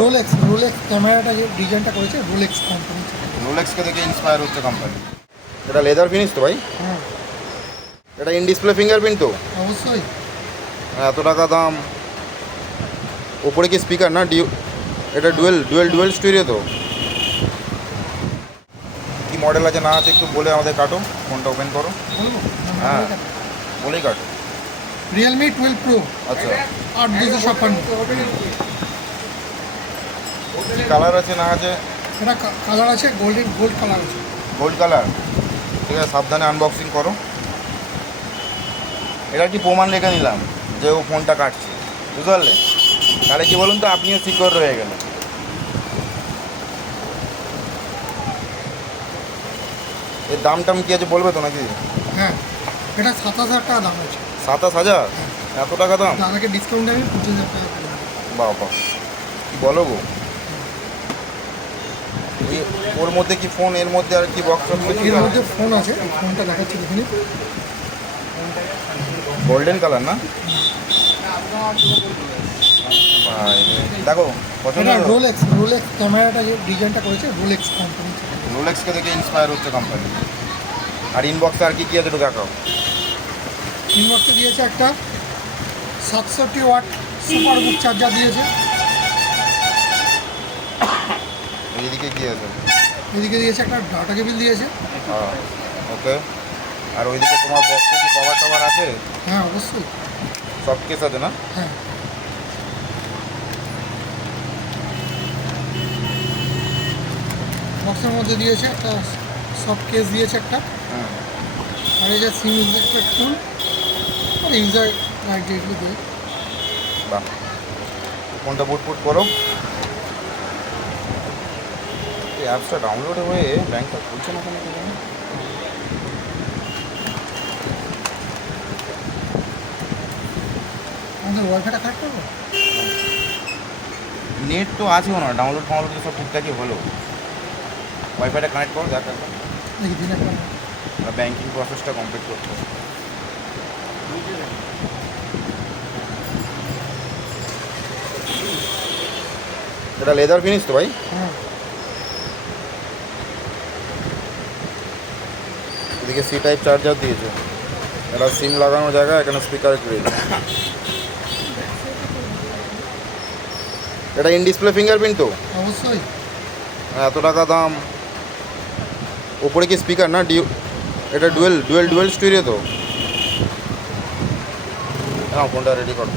Rolex Rolex ক্যামেরাটা যে ডিজাইনটা করেছে রোলেক্স কোম্পানি রোলেক্সকে দেখে ইন্সপায়ার হচ্ছে কোম্পানি এটা লেদার ফিনিশ তো ভাই? হ্যাঁ। এটা ইন ডিসপ্লে ফিঙ্গারপ্রিন্ট তো? অবশ্যই। এত টাকা দাম। ওপরে কি স্পিকার না? ডিউ এটা ডুয়েল ডুয়েল ডুয়েল স্টুডিও তো? কি মডেল আছে না আছে একটু বলে আমাদের কাটো। ফোনটা ওপেন করো। হ্যাঁ। বলেই কাটো। রিয়েলমি টুয়েলভ প্রো আচ্ছা। আট দুশো ছাপ্পান্ন। কি কালার আছে না আছে? এটা কালার আছে গোল্ডেন গোল্ড কালার আছে। Gold colour? ঠিক আছে সাবধানে আনবক্সিং করো। এটা কি প্রমাণ রেখে নিলাম যে ও ফোনটা কাটছে। বুঝতে পারলে? তাহলে কি বলুন তো আপনিও সিকিওর রয়ে গেলেন। এর দাম টাম কি আছে বলবে তো নাকি? হ্যাঁ এটা সাতাশ হাজার টাকা দাম আছে। সাতাশ হাজার? এত টাকা দাম? দাদাকে ডিসকাউন্ট আমি পঁচিশ হাজার টাকা বাবা কি বলো গো? ওর মধ্যে কি ফোন এর মধ্যে আর কি বক্স এর মধ্যে ফোন আছে ফোনটা দেখাচ্ছি দেখুন গোল্ডেন কালার না? দেখো পছন্দ? রোলেক্স রোলেক্স ক্যামেরাটা যে ডিজাইনটা করেছে রোলেক্স কোম্পানি রোলেক্সকে দেখে ইন্সপায়ার হচ্ছে কোম্পানি আর ইনবক্সে আর কি কি আছে একটু দেখাও? ইনবক্সে দিয়েছে একটা সাতষট্টি ওয়াট সুপার বুক চার্জার দিয়েছে। এইদিকে কি আছে এদিকে দিয়েছে একটা ডাটা কেবিল দিয়েছে ওকে। আর ওইদিকে তোমার বক্সে কি পাওয়ার টাওয়ার আছে? হ্যাঁ অবশ্যই। সব কেস আছে না? হ্যাঁ। বক্সের মধ্যে দিয়েছে একটা সব কেস দিয়েছে একটা। হুম আর এই যে সিম ইনজেক্টেড টুল আর ইউজার গাইড দিয়ে। বাহ। ফোনটা বুট ফুট করো এই অ্যাপসটা ডাউনলোড হয়ে ব্যাংকটা খুলছে না কেন? আমাদের ওয়াইফাইটা করব? নেট তো আছে না ডাউনলোড ফাউনলোড সব ঠিকঠাকই হলো। ওয়াইফাইটা কানেক্ট করো দেখ ব্যাংকিং প্রসেসটা কমপ্লিট করতে হবে। এটা লেদার ফিনিশ তো ভাই? হ্যাঁ। এদিকে সি টাইপ চার্জার দিয়েছে। এটা সিম লাগানোর জায়গা এখানে স্পিকার গ্রিল এটা ইন ডিসপ্লে ফিঙ্গারপ্রিন্ট তো? অবশ্যই। এত টাকা দাম। ওপরে কি স্পিকার না ডিউ এটা ডুয়েল ডুয়েল ডুয়েল স্টুডিও তো? হ্যাঁ ফোনটা রেডি করো।